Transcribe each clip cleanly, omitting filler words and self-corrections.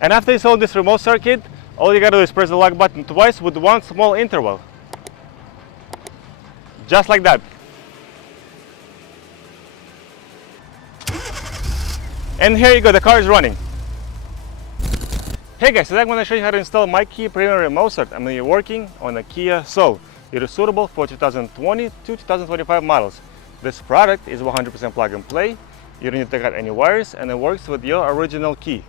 And after installing this remote circuit, all you gotta do is press the lock button twice with one small interval. Just like that. And here you go, the car is running. Hey guys, today I'm going to show you how to install MyKey premium remote start. I'm going to be working on a Kia Soul. It is suitable for 2020 to 2025 models. This product is 100% plug and play. You don't need to take out any wires, and it works with your original key.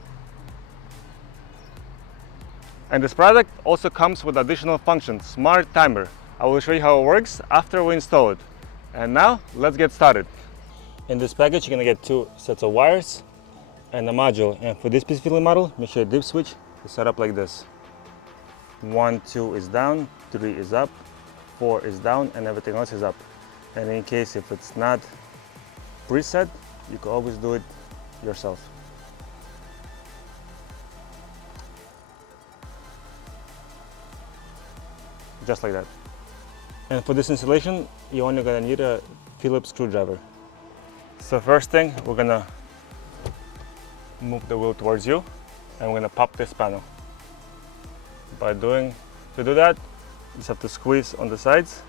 And this product also comes with additional function, Smart Timer. I will show you how it works after we install it. And now, let's get started. In this package, you're going to get 2 sets of wires and a module. And for this specific model, make sure your dip switch is set up like this. 1, 2 is down, 3 is up, 4 is down, and everything else is up. And in case if it's not preset, you can always do it yourself. Just like that. And for this installation, you're only gonna need a Phillips screwdriver. So first thing, we're gonna move the wheel towards you, and we're gonna pop this panel. To do that, you just have to squeeze on the sides,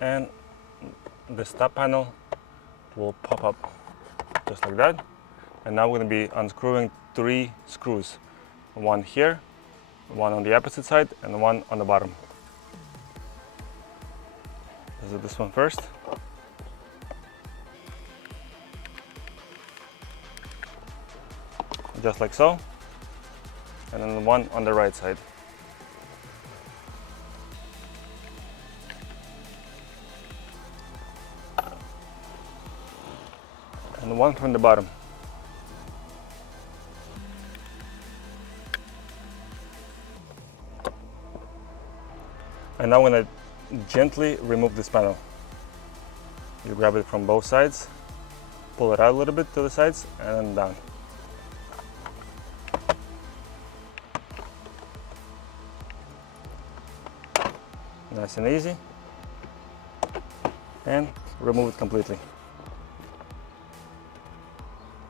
and the stop panel will pop up just like that. And now we're gonna be unscrewing 3 screws. 1 here, 1 on the opposite side, and 1 on the bottom. Let's do this one first. Just like so, and then the 1 on the right side. And 1 from the bottom. And now I'm going to gently remove this panel. You grab it from both sides, pull it out a little bit to the sides, and then down. Nice and easy, and remove it completely.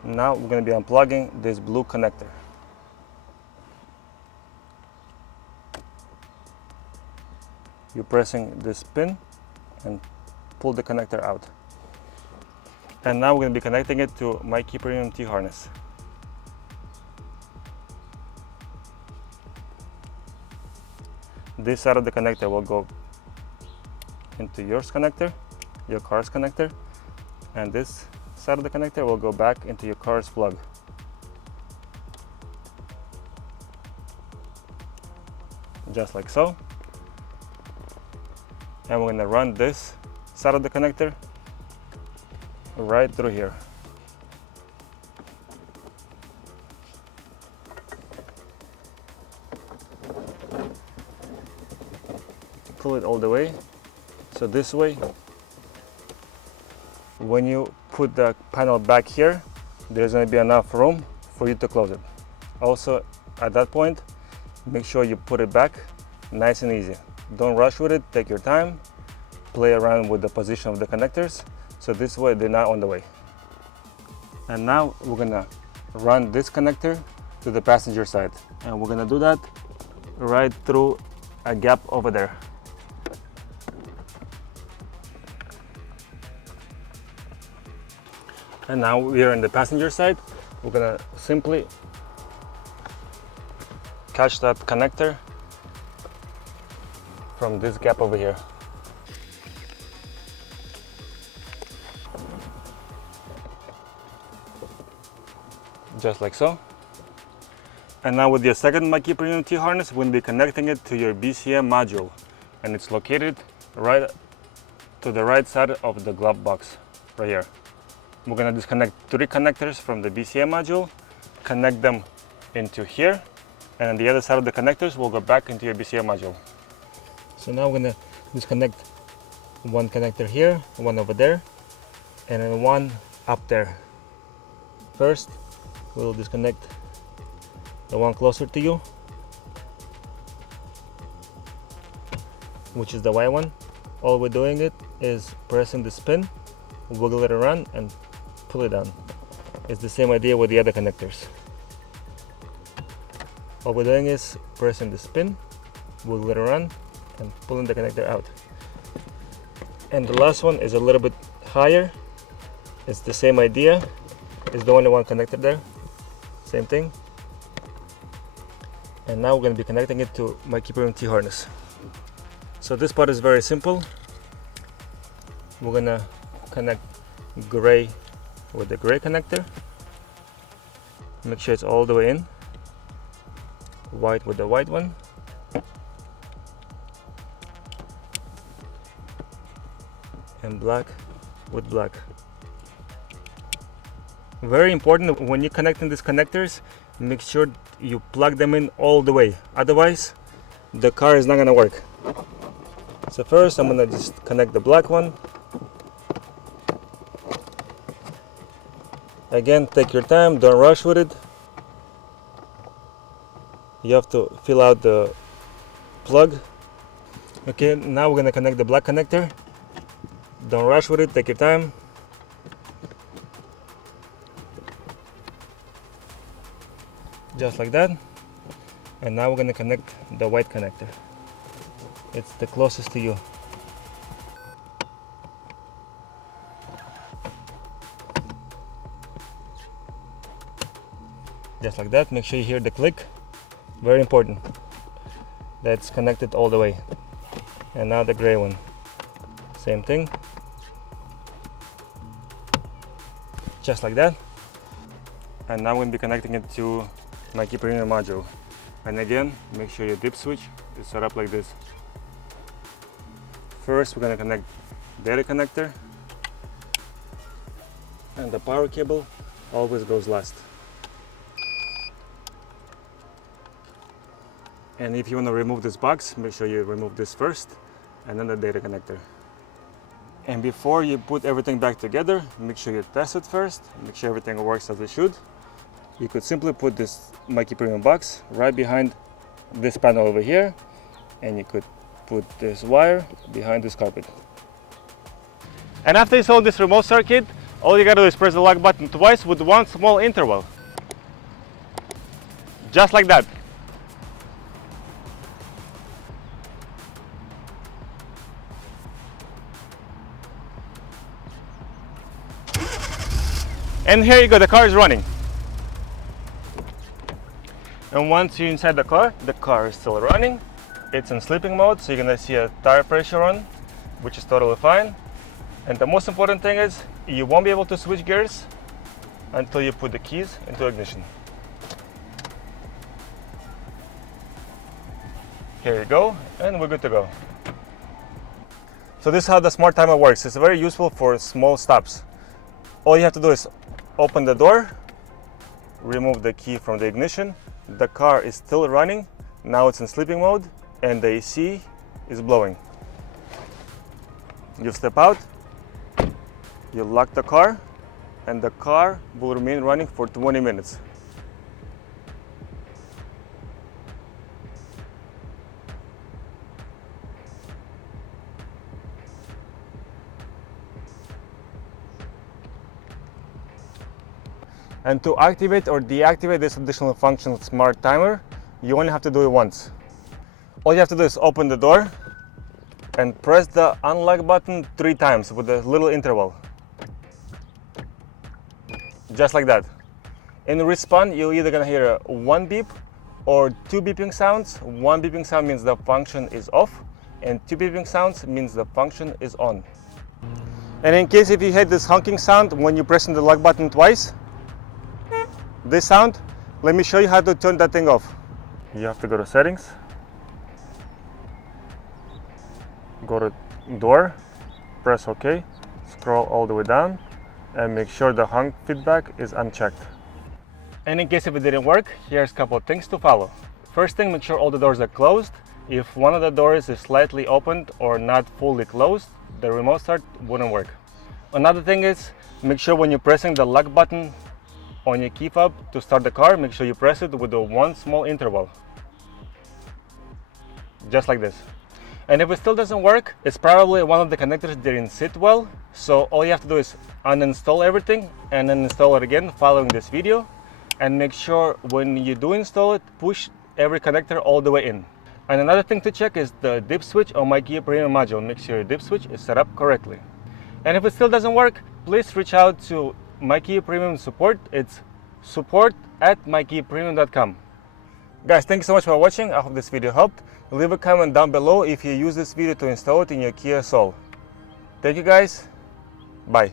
Now we're going to be unplugging this blue connector. You're pressing this pin and pull the connector out. And now we're going to be connecting it to MyKey Premium T-harness. This side of the connector will go into your car's connector, and this side of the connector will go back into your car's plug. Just like so. And we're going to run this side of the connector right through here. Pull it all the way. So this way, when you put the panel back here, there's going to be enough room for you to close it. Also, at that point, make sure you put it back nice and easy. Don't rush with it, take your time, play around with the position of the connectors, so this way they're not on the way. And now we're going to run this connector to the passenger side, and we're going to do that right through a gap over there. And now we are in the passenger side. We're gonna simply catch that connector from this gap over here. Just like so. And now with your second MyKey Premium T-harness, we're gonna be connecting it to your BCM module. And it's located right to the right side of the glove box, right here. We're going to disconnect 3 connectors from the BCM module, connect them into here, and on the other side of the connectors will go back into your BCM module. So now we're going to disconnect 1 connector here, 1 over there, and then 1 up there. First, we'll disconnect the one closer to you, which is the white one. All we're doing it is pressing this pin, wiggle it around, and pull it down. It's the same idea with the other connectors. All we're doing is pressing the spin, wiggle it around, and pulling the connector out. And the last one is a little bit higher. It's the same idea. It's the only one connected there. Same thing. And now we're going to be connecting it to MyKey Premium T harness. So this part is very simple. We're going to connect gray with the gray connector. Make sure it's all the way in. White with the white one. And black with black. Very important, when you're connecting these connectors, make sure you plug them in all the way. Otherwise, the car is not going to work. So first, I'm going to just connect the black one. Again, take your time, don't rush with it. You have to fill out the plug. Okay, now we're going to connect the black connector. Don't rush with it, take your time. Just like that. And now we're going to connect the white connector. It's the closest to you. Just like that. Make sure you hear the click. Very important. That's connected all the way. And now the gray one. Same thing. Just like that. And now I'm going to be connecting it to MyKey Premium module. And again, make sure your dip switch is set up like this. First, we're going to connect data connector. And the power cable always goes last. And if you want to remove this box, make sure you remove this first and then the data connector. And before you put everything back together, make sure you test it first, make sure everything works as it should. You could simply put this MyKey Premium box right behind this panel over here, and you could put this wire behind this carpet. And after installing this remote circuit, all you gotta do is press the lock button twice with one small interval. Just like that. And here you go, the car is running. And once you're inside the car is still running. It's in sleeping mode, so you're gonna see a tire pressure on, which is totally fine. And the most important thing is, you won't be able to switch gears until you put the keys into ignition. Here you go, and we're good to go. So this is how the smart timer works. It's very useful for small stops. All you have to do is open the door, remove the key from the ignition. The car is still running. Now it's in sleeping mode and the AC is blowing. You step out, you lock the car, and the car will remain running for 20 minutes. And to activate or deactivate this additional function smart timer, you only have to do it once. All you have to do is open the door and press the unlock button 3 times with a little interval. Just like that. In response, you're either gonna hear a 1 beep or 2 beeping sounds. 1 beeping sound means the function is off, and 2 beeping sounds means the function is on. And in case if you hit this honking sound when you're pressing the lock button twice, this sound, let me show you how to turn that thing off. You have to go to settings, go to door, press OK, scroll all the way down, and make sure the honk feedback is unchecked. And in case if it didn't work, here's a couple of things to follow. First thing, make sure all the doors are closed. If one of the doors is slightly opened or not fully closed, the remote start wouldn't work. Another thing is, make sure when you're pressing the lock button on your key fob to start the car, make sure you press it with the 1 small interval. Just like this. And if it still doesn't work, it's probably one of the connectors didn't sit well. So all you have to do is uninstall everything and then install it again following this video. And make sure when you do install it, push every connector all the way in. And another thing to check is the dip switch on MyKey Premium module. Make sure your dip switch is set up correctly. And if it still doesn't work, please reach out to MyKey Premium support. It's support@mykeypremium.com. Guys, thank you so much for watching. I hope this video helped. Leave a comment down below if you use this video to install it in your Kia Soul. Thank you guys. Bye.